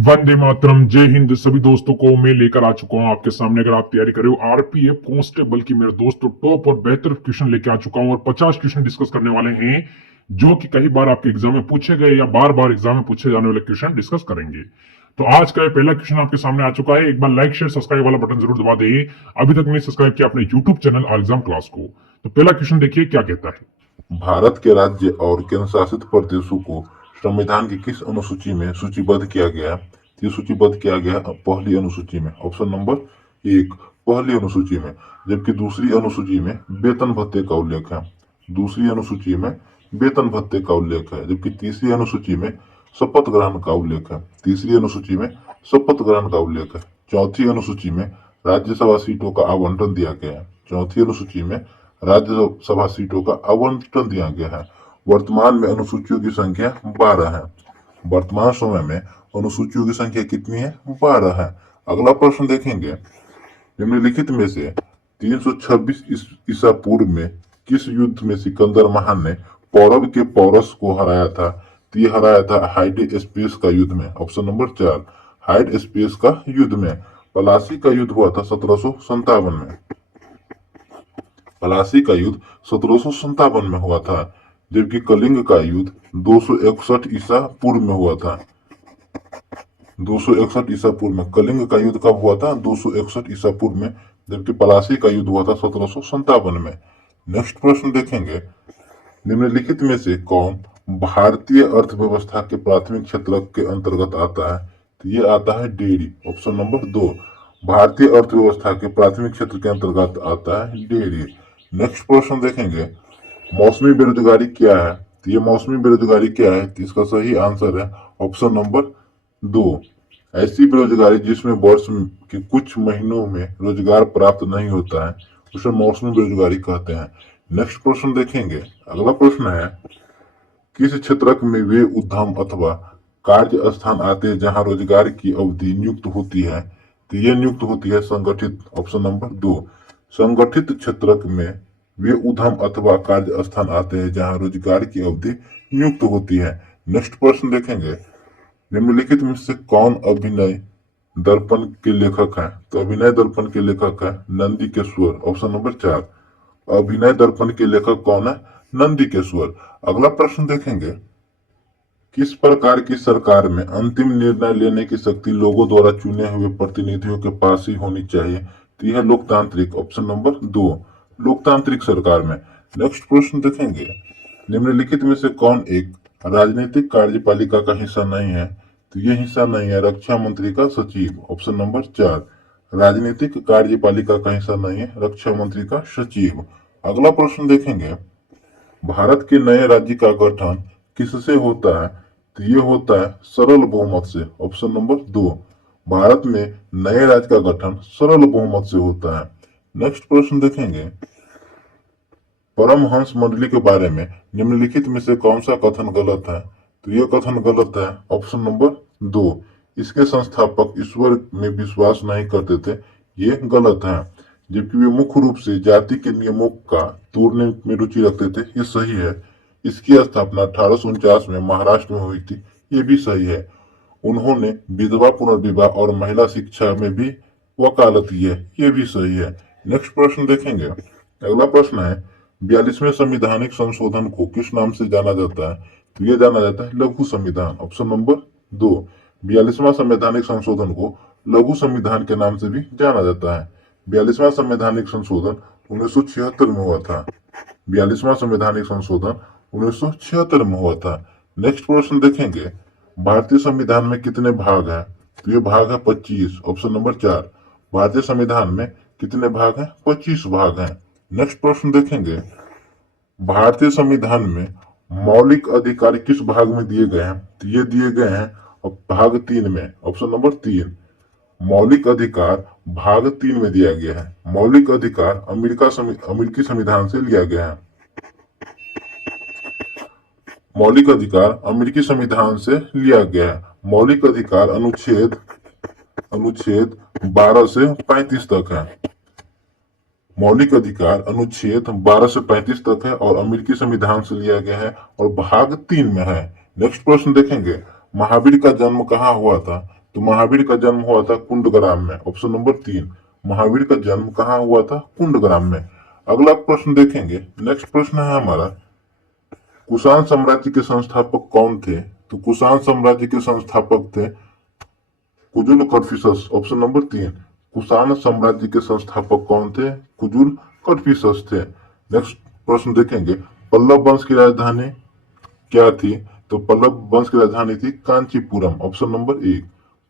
वंदे मातरम, जय हिंद। सभी दोस्तों को मैं लेकर आ चुका हूं आपके सामने। अगर आप तैयारी कर रहे हो आरपीएफ कांस्टेबल की, मेरे दोस्तों टॉप और बेहतर क्वेश्चन लेके आ चुका हूं और 50 क्वेश्चन डिस्कस करने वाले हैं जो कि कई बार आपके एग्जाम में पूछे गए या बार बार एग्जाम में पूछे जाने वाले क्वेश्चन डिस्कस करेंगे। तो आज का ये पहला क्वेश्चन आपके सामने आ चुका है। एक बार लाइक शेयर सब्सक्राइब वाला बटन जरूर दबा दें अभी तक नहीं सब्सक्राइब किया अपने यूट्यूब चैनल एग्जाम क्लास को। तो पहला क्वेश्चन देखिए क्या कहता है। भारत के राज्य और केंद्र शासित प्रदेशों को संविधान की किस अनुसूची में सूचीबद्ध किया गया है? ये सूचीबद्ध किया गया है पहली अनुसूची में, ऑप्शन नंबर 1 पहली अनुसूची में। जबकि दूसरी अनुसूची में वेतन भत्ते का उल्लेख है। दूसरी अनुसूची में वेतन भत्ते का उल्लेख है। जबकि तीसरी अनुसूची में शपथ ग्रहण का उल्लेख है। तीसरी अनुसूची में शपथ ग्रहण का उल्लेख है। चौथी अनुसूची में राज्यसभा सीटों का आवंटन दिया गया है। चौथी अनुसूची में राज्यसभा सीटों का आवंटन दिया गया है। वर्तमान में अनुसूचियों की संख्या 12 है। वर्तमान समय में अनुसूचियों की संख्या कितनी है? 12 है। अगला प्रश्न देखेंगे, निम्नलिखित में से 326 ईसा पूर्व में किस युद्ध में सिकंदर महान ने पौरव के पौरस को हराया था? तो ये हराया था हाइड स्पेस का युद्ध में, ऑप्शन नंबर 4 हाइड स्पेस का युद्ध में। पलासी का युद्ध हुआ था 1757 में। पलासी का युद्ध 1757 में हुआ था। जबकि कलिंग का युद्ध 261 ईसा पूर्व में हुआ था। 261 ईसा पूर्व में कलिंग का युद्ध कब हुआ था? 261 ईसा पूर्व में। जबकि पलासी का युद्ध हुआ था 1757 में। नेक्स्ट प्रश्न देखेंगे, निम्नलिखित में से कौन भारतीय अर्थव्यवस्था के प्राथमिक क्षेत्र के अंतर्गत आता है? तो ये आता है डेयरी, ऑप्शन नंबर 2 भारतीय अर्थव्यवस्था के प्राथमिक क्षेत्र के अंतर्गत आता है डेयरी। नेक्स्ट प्रश्न देखेंगे, मौसमी बेरोजगारी क्या है? तो ये मौसमी बेरोजगारी क्या है? तो इसका सही आंसर है ऑप्शन नंबर 2 ऐसी बेरोजगारी जिसमें वर्ष के कुछ महीनों में रोजगार प्राप्त नहीं होता है, उसे मौसमी बेरोजगारी कहते हैं। नेक्स्ट प्रश्न देखेंगे, अगला प्रश्न है, किस क्षेत्र में वे उद्यम अथवा कार्य स्थान आते हैं जहां रोजगार की अवधि नियुक्त होती है? तो ये नियुक्त होती है संगठित, ऑप्शन नंबर 2 संगठित क्षेत्र में वे उद्यम अथवा कार्य स्थान आते हैं जहां रोजगार की अवधि नियुक्त होती है। नेक्स्ट प्रश्न देखेंगे, निम्नलिखित में से कौन अभिनय दर्पण के लेखक हैं? तो अभिनय दर्पण के लेखक है नंदिकेश्वर, ऑप्शन नंबर 4 अभिनय दर्पण के लेखक कौन है? नंदिकेश्वर। अगला प्रश्न देखेंगे, किस प्रकार की सरकार में अंतिम निर्णय लेने की शक्ति लोगों द्वारा चुने हुए प्रतिनिधियों के पास ही होनी चाहिए? तो यह लोकतांत्रिक, ऑप्शन नंबर 2 लोकतांत्रिक सरकार में। नेक्स्ट प्रश्न देखेंगे, निम्नलिखित में से कौन एक राजनीतिक कार्यपालिका का हिस्सा नहीं है? तो ये हिस्सा नहीं है रक्षा मंत्री का सचिव, ऑप्शन नंबर 4 राजनीतिक कार्यपालिका का हिस्सा नहीं है रक्षा मंत्री का सचिव। अगला प्रश्न देखेंगे, भारत के नए राज्य का गठन किससे होता है? तो ये होता है सरल बहुमत से, ऑप्शन नंबर 2 भारत में नए राज्य का गठन सरल बहुमत से होता है। नेक्स्ट प्रश्न देखेंगे, परमहंस मंडली के बारे में निम्नलिखित में से कौन सा कथन गलत है? तो यह कथन गलत है, ऑप्शन नंबर 2 इसके संस्थापक ईश्वर में विश्वास नहीं करते थे, ये गलत है। जबकि वे मुख्य रूप से जाति के नियमों का तोड़ने में रुचि रखते थे, ये सही है। इसकी स्थापना 1849 में महाराष्ट्र में हुई थी, ये भी सही है। उन्होंने विधवा पुनर्विवाह और महिला शिक्षा में भी वकालत की है, ये भी सही है। नेक्स्ट प्रश्न देखेंगे, अगला प्रश्न है, 42वें संवैधानिक संशोधन को किस नाम से जाना जाता है? तो यह जाना जाता है लघु संविधान, ऑप्शन नंबर 2 42वां संवैधानिक संशोधन को लघु संविधान के नाम से भी जाना जाता है। 42वां संवैधानिक संशोधन 1976 में हुआ था। 42वां संवैधानिक संशोधन 1976 में हुआ था। नेक्स्ट प्रश्न देखेंगे, भारतीय संविधान में कितने भाग हैं? तो ये भाग है 25, ऑप्शन नंबर 4 भारतीय संविधान में कितने भाग हैं? 25 भाग हैं। नेक्स्ट प्रश्न देखेंगे, भारतीय संविधान में मौलिक अधिकार किस भाग में दिए गए हैं? तो ये दिए गए हैं भाग 3 में, ऑप्शन नंबर 3 मौलिक अधिकार भाग 3 में दिया गया है। मौलिक अधिकार अमेरिकी संविधान से लिया गया है। मौलिक अधिकार अमेरिकी संविधान से लिया गया है। मौलिक अधिकार अनुच्छेद अनुच्छेद 12 से 35 तक है। मौलिक अधिकार अनुच्छेद 12 से 35 तक है और अमेरिकी संविधान से लिया गया है और भाग 3 में है। नेक्स्ट प्रश्न देखेंगे, महावीर का जन्म कहाँ हुआ था? तो महावीर का जन्म हुआ था कुंडग्राम में। ऑप्शन नंबर 3, महावीर का जन्म कहाँ हुआ था? कुंडग्राम में। अगला प्रश्न देखेंगे। नेक्स्ट प्रश्न है हमारा, कुषाण साम्राज्य के संस्थापक कौन थे? तो कुषाण साम्राज्य के संस्थापक थे कुजुल कड़फिसस। ऑप्शन नंबर 3, कुषाण साम्राज्य के संस्थापक कौन थे? कुजुल कड़फिसस थे। नेक्स्ट प्रश्न देखेंगे, पल्लव वंश की राजधानी क्या थी? तो पल्लव वंश की राजधानी थी कांचीपुरम। ऑप्शन नंबर 1,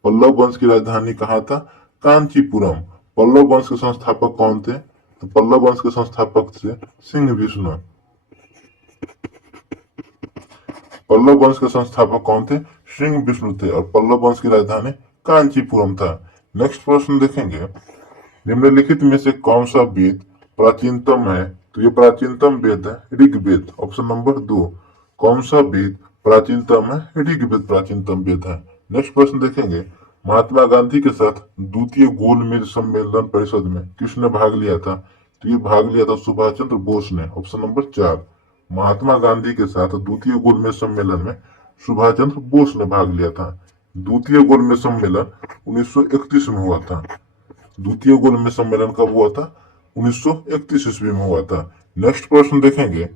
पल्लव वंश की राजधानी कहाँ था? कांचीपुरम। पल्लव वंश के संस्थापक कौन थे? तो पल्लव वंश के संस्थापक थे सिंह विष्णु। पल्लव वंश के संस्थापक कौन थे? सिंह विष्णु थे और पल्लव वंश की राजधानी कांचीपुरम था। नेक्स्ट प्रश्न देखेंगे, निम्नलिखित में से कौन सा वेद प्राचीनतम है? तो ये प्राचीनतम वेद है ऋग्वेद। ऑप्शन नंबर 2, कौन सा वेद प्राचीनतम है? ऋग्वेद प्राचीनतम वेद है। नेक्स्ट प्रश्न देखेंगे, महात्मा गांधी के साथ द्वितीय गोलमेज सम्मेलन परिषद में किसने भाग लिया था? तो ये भाग लिया था सुभाष चंद्र बोस ने। ऑप्शन नंबर 4, महात्मा गांधी के साथ द्वितीय गोलमेज सम्मेलन में सुभाष चंद्र बोस ने भाग लिया था। द्वितीय गोलमेज सम्मेलन 1931 में हुआ था। द्वितीय गोलमेज सम्मेलन कब हुआ था? 1931 ईस्वी में हुआ था। नेक्स्ट प्रश्न देखेंगे,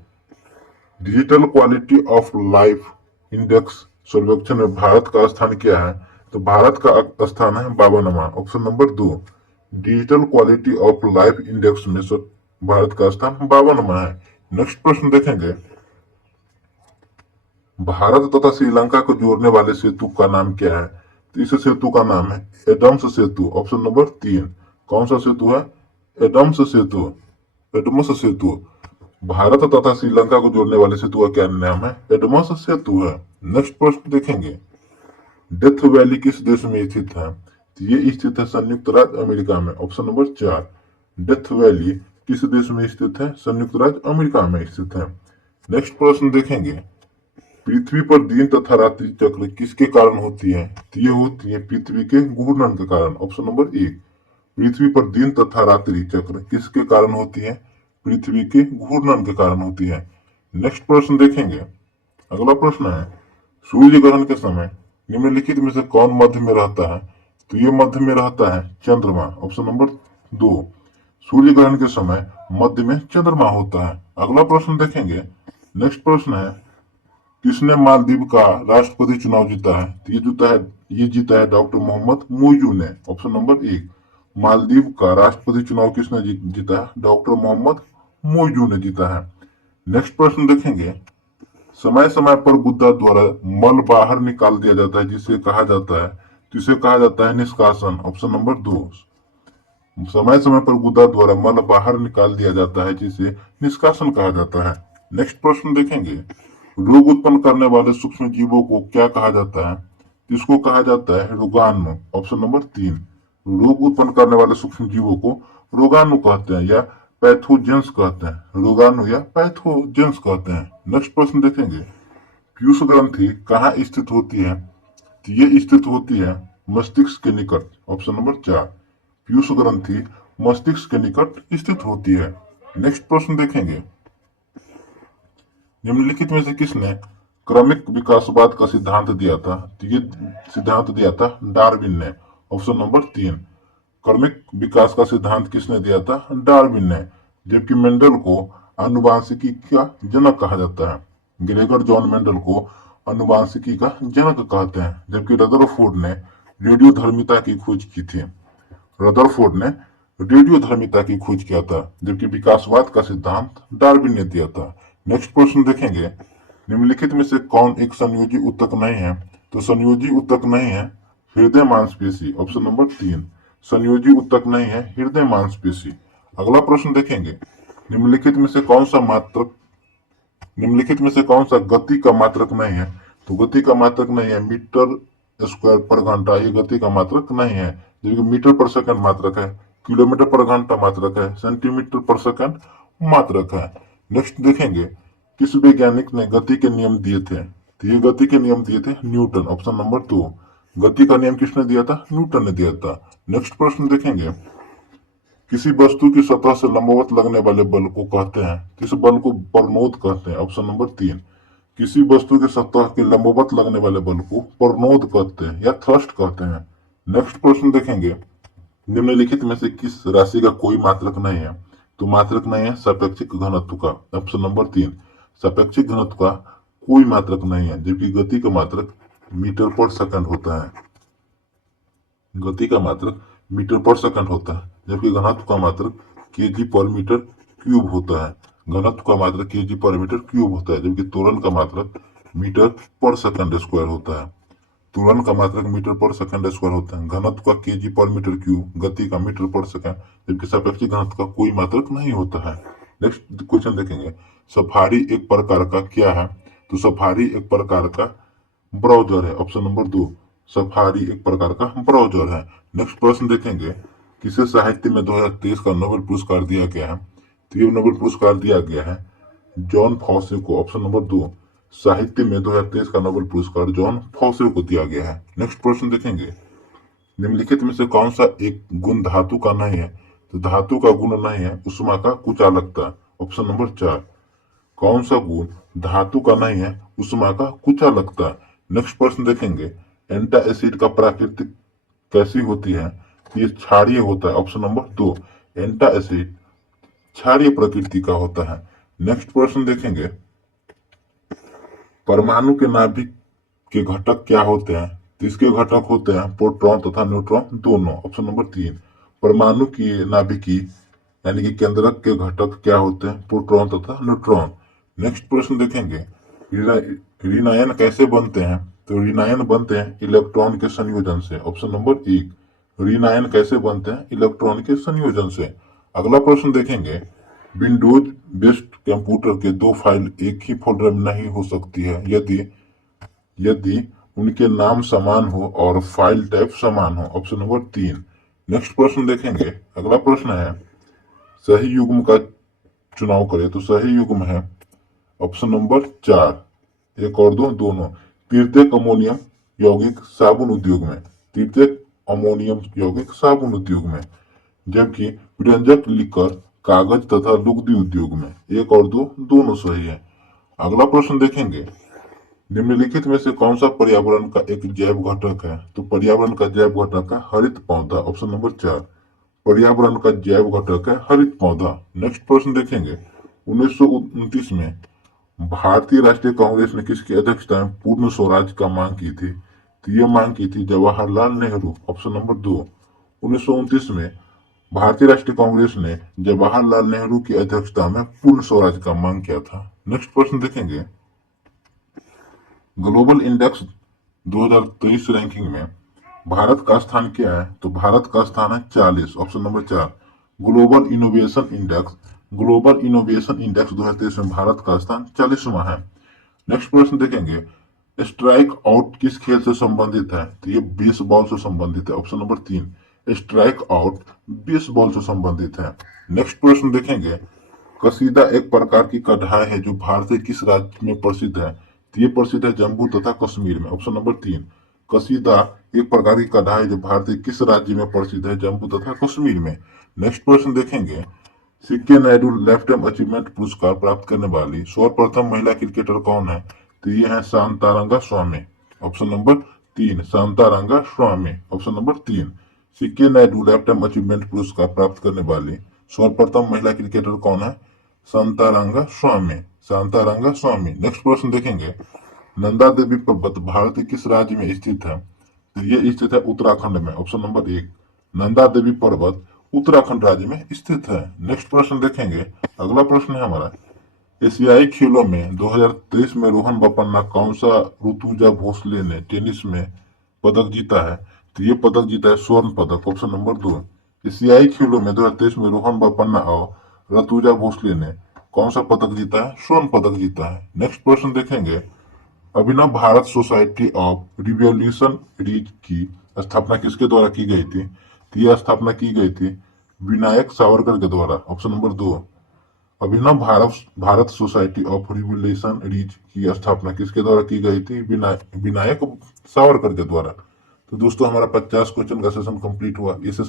digital quality of life index सर्वेक्षण में भारत का स्थान क्या है? तो भारत का स्थान है 52वां। Option number 2, digital quality of life index में भारत का स्थान 52वां है। नेक्स्ट प्रश्न देखेंगे, भारत तथा श्रीलंका को जोड़ने वाले सेतु का नाम क्या है? तो इस सेतु का नाम है एडम्स सेतु। ऑप्शन नंबर 3, कौन सा सेतु है? एडम्स सेतु। एडमस सेतु। भारत तथा श्रीलंका को जोड़ने वाले सेतु का क्या नाम है? एडमस सेतु है। नेक्स्ट प्रश्न देखेंगे, डेथ वैली किस देश में स्थित है? तो ये स्थित है संयुक्त राज्य अमेरिका में। ऑप्शन नंबर 4, डेथ वैली किस देश में स्थित है? संयुक्त राज्य अमेरिका में स्थित है। नेक्स्ट प्रश्न देखेंगे, पृथ्वी पर दिन तथा रात्रि चक्र किसके कारण होती है? तो ये होती है पृथ्वी के घूर्णन के कारण। ऑप्शन नंबर 1, पृथ्वी पर दिन तथा रात्रि चक्र किसके कारण होती है? पृथ्वी के घूर्णन के कारण होती है। नेक्स्ट प्रश्न देखेंगे। अगला प्रश्न है, सूर्य ग्रहण के समय निम्नलिखित में से कौन मध्य में रहता है? तो ये मध्य में रहता है चंद्रमा। ऑप्शन नंबर 2, सूर्य ग्रहण के समय मध्य में चंद्रमा होता है। अगला प्रश्न देखेंगे। नेक्स्ट प्रश्न है, किसने मालदीव का राष्ट्रपति चुनाव जीता है? तो ये जीता है डॉक्टर मोहम्मद मुइजू ने। ऑप्शन नंबर 1, मालदीव का राष्ट्रपति चुनाव किसने जीता है? डॉक्टर मोहम्मद मुइजू ने जीता है। नेक्स्ट प्रश्न देखेंगे, समय समय पर गुद्दा द्वारा मल बाहर निकाल दिया जाता है जिसे कहा जाता है निष्कासन। ऑप्शन नंबर 2, समय समय पर गुद्दा द्वारा मल बाहर निकाल दिया जाता है जिसे निष्कासन कहा जाता है। नेक्स्ट प्रश्न देखेंगे, रोग उत्पन्न करने वाले सूक्ष्म जीवों को क्या कहा जाता है? इसको कहा जाता है रोगाणु। ऑप्शन नंबर 3, रोग उत्पन्न करने वाले सूक्ष्म जीवों को रोगाणु कहते हैं या पैथोजेंस कहते हैं। रोगाणु या पैथोजेंस कहते हैं। नेक्स्ट प्रश्न देखेंगे, पीयूष ग्रंथि कहाँ स्थित होती है? तो ये स्थित होती है मस्तिष्क के निकट। ऑप्शन नंबर 4, पीयूष ग्रंथि मस्तिष्क के निकट स्थित होती है। नेक्स्ट प्रश्न देखेंगे, निम्नलिखित में से किसने क्रमिक विकासवाद का सिद्धांत दिया था? तो ये सिद्धांत दिया था डार्विन ने। ऑप्शन नंबर 3, क्रमिक विकास का सिद्धांत किसने दिया था? डार्विन ने। जबकि मेंडल को आनुवांशिकी का जनक कहा जाता है। ग्रेगर जॉन मेंडल को आनुवांशिकी का जनक कहते हैं। जबकि रदरफोर्ड ने रेडियोधर्मिता की खोज की थी। रदरफोर्ड ने रेडियोधर्मिता की खोज किया था, जबकि विकासवाद का सिद्धांत डार्विन ने दिया था। नेक्स्ट प्रश्न देखेंगे, निम्नलिखित में से कौन एक संयोजी ऊतक नहीं है? तो संयोजी ऊतक नहीं है हृदय मांसपेशी। ऑप्शन नंबर 3, संयोजी ऊतक नहीं है हृदय मांसपेशी। अगला प्रश्न देखेंगे, निम्नलिखित में से कौन सा गति का मात्रक नहीं है? तो गति का मात्रक नहीं है मीटर स्क्वायर पर घंटा, ये गति का मात्रक नहीं है। जबकि मीटर पर सेकंड मात्रक है, किलोमीटर पर घंटा मात्रक है, सेंटीमीटर पर सेकंड मात्रक है। नेक्स्ट देखेंगे, किस वैज्ञानिक ने गति के नियम दिए थे? तो ये गति के नियम दिए थे न्यूटन। ऑप्शन नंबर 2, गति का नियम किसने दिया था? न्यूटन ने दिया था। नेक्स्ट प्रश्न देखेंगे, किसी वस्तु की सतह से लंबवत लगने वाले बल को कहते हैं, किस बल को परनोद कहते हैं? ऑप्शन नंबर 3, किसी वस्तु की सतह के लंबवत लगने वाले बल को परनोद कहते हैं या थ्रस्ट कहते हैं। नेक्स्ट प्रश्न देखेंगे, निम्नलिखित में से किस राशि का कोई मात्रक नहीं है? तो मात्रक नहीं है सापेक्षिक घनत्व का। ऑप्शन नंबर 3, सापेक्षिक घनत्व का कोई मात्रक नहीं है, जबकि गति का मात्रक मीटर पर सेकंड होता है। गति का मात्रक मीटर पर सेकंड होता है, जबकि घनत्व का मात्रक केजी पर मीटर क्यूब होता है। घनत्व का मात्रक केजी पर मीटर क्यूब होता है, जबकि त्वरण का मात्रक मीटर पर सेकंड स्क्वायर होता है। त्वरण का मात्रक मीटर पर सेकंड स्क्वायर होता है, घनत्व का केजी पर मीटर क्यूब, गति का मीटर पर सेकंड, जबकि सापेक्षिक घनत्व का कोई मात्रक नहीं होता है। नेक्स्ट क्वेश्चन देखेंगे, सफारी एक प्रकार का क्या है? तो सफारी एक प्रकार का ब्राउजर है। ऑप्शन नंबर 2, सफारी एक प्रकार का ब्राउजर है। नेक्स्ट प्रश्न देखेंगे, किसे साहित्य में 2023 का नोबेल पुरस्कार दिया गया है? तो ये नोबेल पुरस्कार दिया गया है जॉन फॉसे को। ऑप्शन नंबर 2, साहित्य में 2023 का नोबेल पुरस्कार जॉन फॉसे को दिया गया है। नेक्स्ट प्रश्न देखेंगे, निम्नलिखित में से कौन सा एक गुण धातु का नहीं है? तो धातु का गुण नहीं है उष्मा का कुचालकता। ऑप्शन नंबर 4, कौन सा गुण धातु का नहीं है उष्मा का कुचालकता। नेक्स्ट प्रश्न देखेंगे, एंटा एसिड का प्राकृतिक कैसी होती है? ये क्षारीय होता है। ऑप्शन नंबर 2, एंटा एसिड क्षारीय प्रकृति का होता है। नेक्स्ट प्रश्न देखेंगे, परमाणु के नाभिक के घटक क्या होते हैं? तो इसके घटक होते हैं प्रोटॉन तथा न्यूट्रॉन दोनों। ऑप्शन नंबर 3, परमाणु की नाभिकी यानी कि केंद्रक के घटक क्या होते हैं? प्रोटॉन तथा न्यूट्रॉन। नेक्स्ट प्रश्न देखेंगे, ऋणायन कैसे बनते हैं? तो ऋणायन बनते हैं इलेक्ट्रॉन के संयोजन से। ऑप्शन नंबर 1, ऋणायन कैसे बनते हैं? इलेक्ट्रॉन के संयोजन से। अगला प्रश्न देखेंगे, विंडोज बेस्ड कंप्यूटर के दो फाइल एक ही फोल्डर में नहीं हो सकती है यदि यदि उनके नाम समान हो और फाइल टाइप समान हो। Option number 3। नेक्स्ट प्रश्न देखेंगे, अगला प्रश्न है सही युग्म का चुनाव करें। तो सही युग्म है ऑप्शन नंबर 4, 1 और 2 दोनों। तृतीयक अमोनियम यौगिक साबुन उद्योग में, तृतीयक अमोनियम यौगिक साबुन उद्योग में, जबकि व्यंजक लिकर कागज तथा लुगदी उद्योग में। 1 और 2 दोनों सही है। अगला प्रश्न देखेंगे, निम्नलिखित में से कौन सा पर्यावरण का एक जैव घटक है? तो पर्यावरण का जैव घटक है हरित पौधा। ऑप्शन नंबर 4, पर्यावरण का जैव घटक है हरित पौधा। नेक्स्ट प्रश्न देखेंगे, 1929 में भारतीय राष्ट्रीय कांग्रेस ने किसकी अध्यक्षता में पूर्ण स्वराज का मांग की थी? तो ये मांग की थी जवाहरलाल नेहरू। ऑप्शन नंबर 2, 1929 में भारतीय राष्ट्रीय कांग्रेस ने जवाहरलाल नेहरू की अध्यक्षता में पूर्ण स्वराज का मांग किया था। नेक्स्ट प्रश्न देखेंगे, ग्लोबल इंडेक्स 2023 रैंकिंग में भारत का स्थान क्या है? तो भारत का स्थान है 40। Option number 4, global innovation index, global innovation index 2023 में भारत का स्थान 40वां है। नेक्स्ट प्रश्न देखेंगे, स्ट्राइक आउट किस खेल से संबंधित है? तो ये बेसबॉल से संबंधित है। Option number 3, strike out baseball से संबंधित है। नेक्स्ट प्रश्न देखेंगे, कसीदा एक प्रकार की कढ़ाई है जो भारत के किस राज्य में प्रसिद्ध है? तो ये प्रसिद्ध है जम्मू तथा कश्मीर में। ऑप्शन नंबर 3, कसीदा एक प्रकार की कढ़ाई जो भारत के किस राज्य में प्रसिद्ध है? जम्मू तथा कश्मीर में। नेक्स्ट प्रश्न देखेंगे, C K Naidu life time achievement पुरस्कार प्राप्त करने वाली सर्वप्रथम महिला क्रिकेटर कौन है? तो ये है Shantharanga Swamy. Option number 3, Shantharanga Swamy. Option number 3, CK Naidu life time achievement पुरस्कार प्राप्त करने वाली सर्वप्रथम महिला क्रिकेटर कौन है? शांतारंगा स्वामी, शांतारंगा स्वामी। नेक्स्ट प्रश्न देखेंगे, नंदा देवी पर्वत भारत के किस राज्य में स्थित है? तो ये स्थित है उत्तराखंड में। ऑप्शन नंबर 1, नंदा देवी पर्वत उत्तराखंड राज्य में स्थित है। नेक्स्ट प्रश्न देखेंगे, अगला प्रश्न है हमारा, एशियाई खेलों में 2023 में रोहन बोपन्ना कौन सा ऋतुजा भोसले ने टेनिस में पदक जीता है? तो ये पदक जीता है स्वर्ण पदक। ऑप्शन नंबर 2, एशियाई खेलों में 2023 में रोहन बोपन्ना और ऋतुजा भोसले ने कौन सा पदक जीता है? स्वर्ण पदक जीता है। नेक्स्ट प्रश्न देखेंगे, Abhinav Bharat society of revolution reach की स्थापना किसके द्वारा की गई थी? तो यह स्थापना की गई थी विनायक सावरकर के द्वारा। Option number 2, Abhinav Bharat society of revolution reach की स्थापना किसके द्वारा की गई थी? विनायक सावरकर के द्वारा। तो दोस्तों हमारा 50 क्वेश्चन का सेशन कंप्लीट हुआ। इस